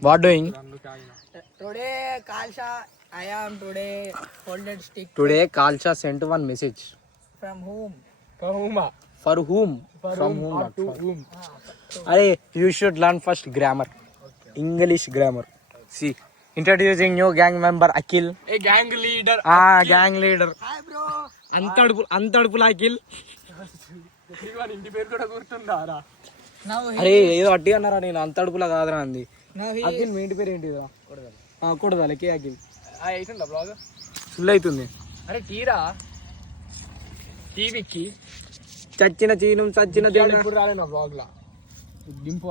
What doing? Today, Kalsha, I am today folded stick. Today, Kalsha sent one message. From whom? For whom? From whom? Not to for whom? Hey, you should learn first grammar. English grammar. See, introducing new gang member Akil. A gang leader. Gang leader. Hi, bro. అంతడుపుల Akhil. ఇంటి పేరు కూడా గుర్తుందారా? Now అరే ఏదో అట్టి అన్నారా, నేను అంతడుపులా కాదురా అంది. he అఖిల్ మీ ఇంటి పేరు ఏంటిదా? కూడదా కే అఖిల్. అవుతుందా బ్లాగ్? ఫుల్ అవుతుంది. అరే టీరా టీవీకి చచ్చిన చీనం చచ్చిన దేవుడు. ఇప్పుడు రాలే నా బ్లాగ్ లా దింపు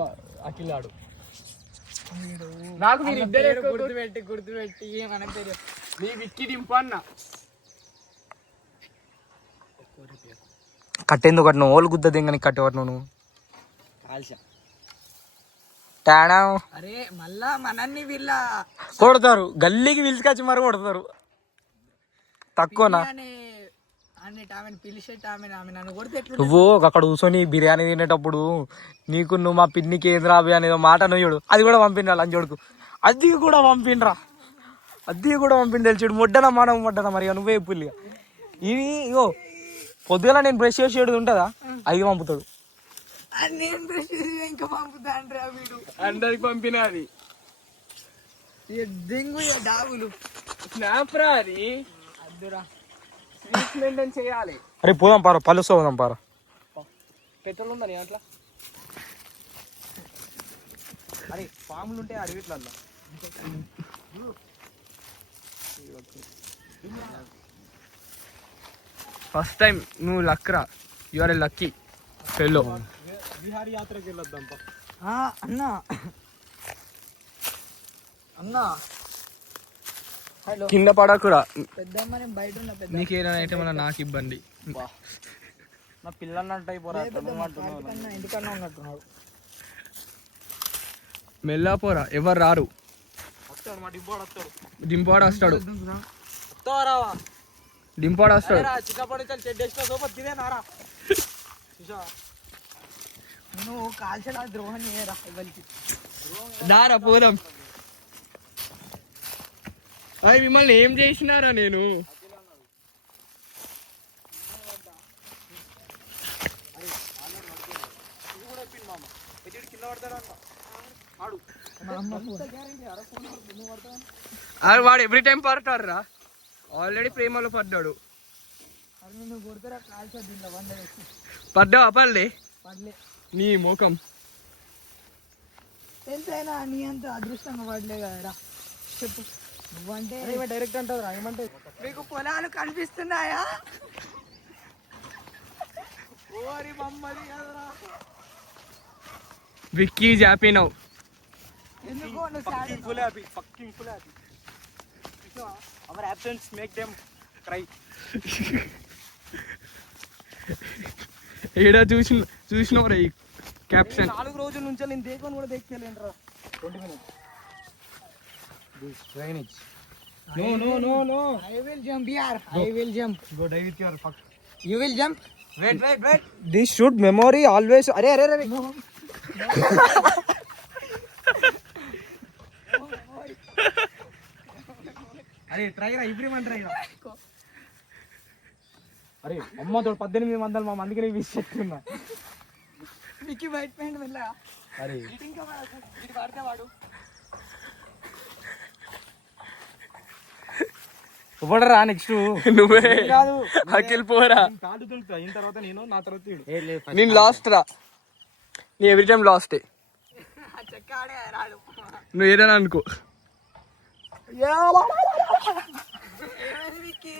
అఖిల్ ఆడు. నాకు మీరు ఇద్దరు గుర్తుపెట్టి మనకు తెలియదు. నీ విక్కి దింపు అన్న. కట్టేందుకు కట్టినావు? ఓళ్ళు గుద్ద దింగని కట్టేవారు నువ్వు. తేడా అరే మళ్ళా మనల్ని వీళ్ళ కొడతారు, గల్లీకి పిలిచికొచ్చి మరి కొడతారు. తక్కువనా? పిలిచేట ఆమె నన్ను కొడితే ఎట్లా? నువ్వు అక్కడ కూర్చొని బిర్యానీ తినేటప్పుడు నువ్వు మా పిన్నికి ఏంద్రా అవి అనేదో మాట నువ్వుడు, అది కూడా పంపిండ్రా లంచోడుకు. అది కూడా పంపిండ్రా, తెలిసాడు. మొడ్డన మానవ మొడ్డన మరి నువ్వే పుల్లిగా. ఇవి ఇగో పొద్దుగల నేను బ్రష్ చేసేది ఉంటుందా, అవి పంపుతాడు. ఇంకా పంపుతాండ్రా వీడు. అందరికి పంపినది దెంగు డాగులు స్నాప్ రా. అది అద్దురా, స్వీట్స్ మెయింటైన్ చేయాలి. అరే పోదాం పారా, పలుస్తా పోదాం పారా. పెట్రోల్ ఉందా నీ అట్లా? అరే పాములు ఉంటే అడవిట్లల్లో. ఫస్ట్ టైం నువ్వు లక్రా, you are a lucky fellow. విహారీ యాత్రకి వెళ్ళొద్దాం. అన్నా అన్నా హలో, కింద పడకురా. పెద్దమ్మ నేను బయట ఉన్నా. పెద్ద నీకేదైనా అయితే మళ్ళీ నాకు ఇబ్బంది. నా పిల్లన్నట్టు అయిపోరా. ఇంటికన్నా ఉన్నట్టున్నాడు. మెల్లాపోరా, ఎవరు రారు. డింపాడు వస్తాడు. డింపాడు వస్తాడు. నువ్వు కాల్చిన ద్రోహం చేయరా ఎవరికి. దారా పోదాం. అవి మిమ్మల్ని ఏం చేసినారా నేను? వాడు ఎవ్రీ టైం పడతాడు రా. ఆల్రెడీ ప్రేమలో పడ్డాడు. పడ్డావా? పడలే నీ మోకం. ఎంతైనా నీ అంత అదృష్టంగా పడలే కదరా. చెప్పు, నువ్వంటే డైరెక్ట్ అంటావు రా. ఏమంటే మీకు పొలాలు కనిపిస్తున్నాయా? Vicky is happy now. ఎందుకు నువ్వు sad full happy, fucking full happy. Our absence make them cry. ఏడా చూసినవరా ఈ క్యాప్షన్? 4 రోజుల నుంచి నేను దేకొని కూడా దేక్తలేనురా. 20 minutes. This drainage. No. I will jump here. I will jump. Go dive with your fuck. You will jump. Wait. This should memory always. Arey. No. అరే try రా, everyone try రా. అరే అమ్మతో 1800 మా మందికి నేను విష్ చెప్తున్నా. విక్కీ వైట్ ప్యాంట్ వెళ్ళా. అరే ఇంకా ఇది వాడితే వాడు ఇవ్వడరా. నెక్స్ట్ నువ్వే కాదు, అఖిల్ పోరా. కార్డు దొరుకుతా. అయిన తర్వాత నేను, నా తర్వాత నేను లాస్ట్ రా. నీ ఎవ్రీ టైం లాస్టే. చెక్కాడే రాడు. నువ్వు ఏదైనా అనుకో. విక్కీ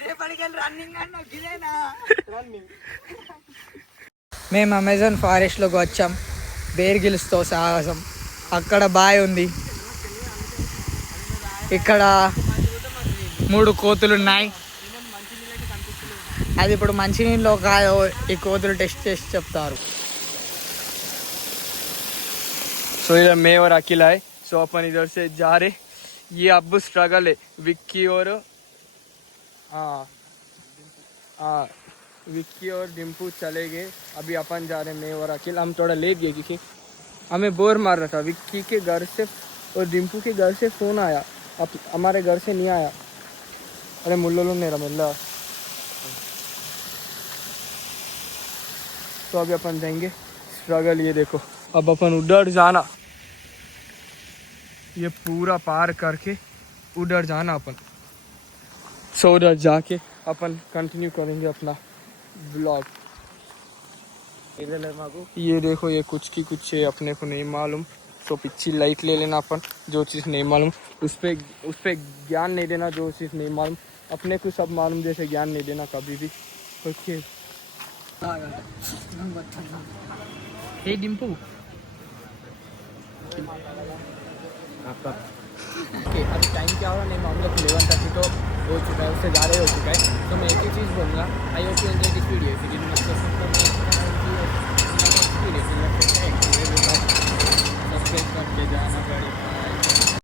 రేపటికి రన్నింగ్ అన్న గిదేనా? మేము అమెజాన్ ఫారెస్ట్లోకి వచ్చాం. బేర్ గిల్స్తో సాహసం. అక్కడ బాయ్ ఉంది, ఇక్కడ 3 కోతులు ఉన్నాయి. అది ఇప్పుడు మంచినీళ్ళు కాదు, ఈ కోతులు టెస్ట్ చేసి చెప్తారు. सो इधर मैं और अखिल आए. सो अपन इधर से जा रहे. ये अब स्ट्रगल है. विक्की और विक्की और डिम्पू चले गए. अभी अपन जा रहे हैं, मैं और अखिल. हम थोड़ा लेट गए क्योंकि हमें बोर मार रहा था। विक्की के घर से और डिम्पू के घर से फ़ोन आया, अब हमारे घर से नहीं आया। अरे मुल्लो नेरा मिल्ला। तो अभी अपन जाएंगे स्ट्रगल। ये देखो अब अपन उधर जाना, ये पूरा पार करके उधर जाना अपन। सो उधर जाके अपन कंटिन्यू करेंगे अपना ब्लॉग। ये देखो ये कुछ की कुछ है, अपने को नहीं मालूम। तो पीछे लाइट ले लेना अपन, जो चीज़ नहीं मालूम उस पर ज्ञान नहीं देना। जो चीज़ नहीं मालूम अपने को सब मालूम, जैसे ज्ञान नहीं देना कभी भी। ओके हे डिम्पू, ओके अभी टाइम क्या हो रहा नहीं मालूम, 11:30 तो हो चुका है, उससे ज़्यादा हो चुका है। तो मैं एक ही चीज़ बोलूँगा, I hope you enjoy this video. If you did not subscribe करके जाना पड़ेगा।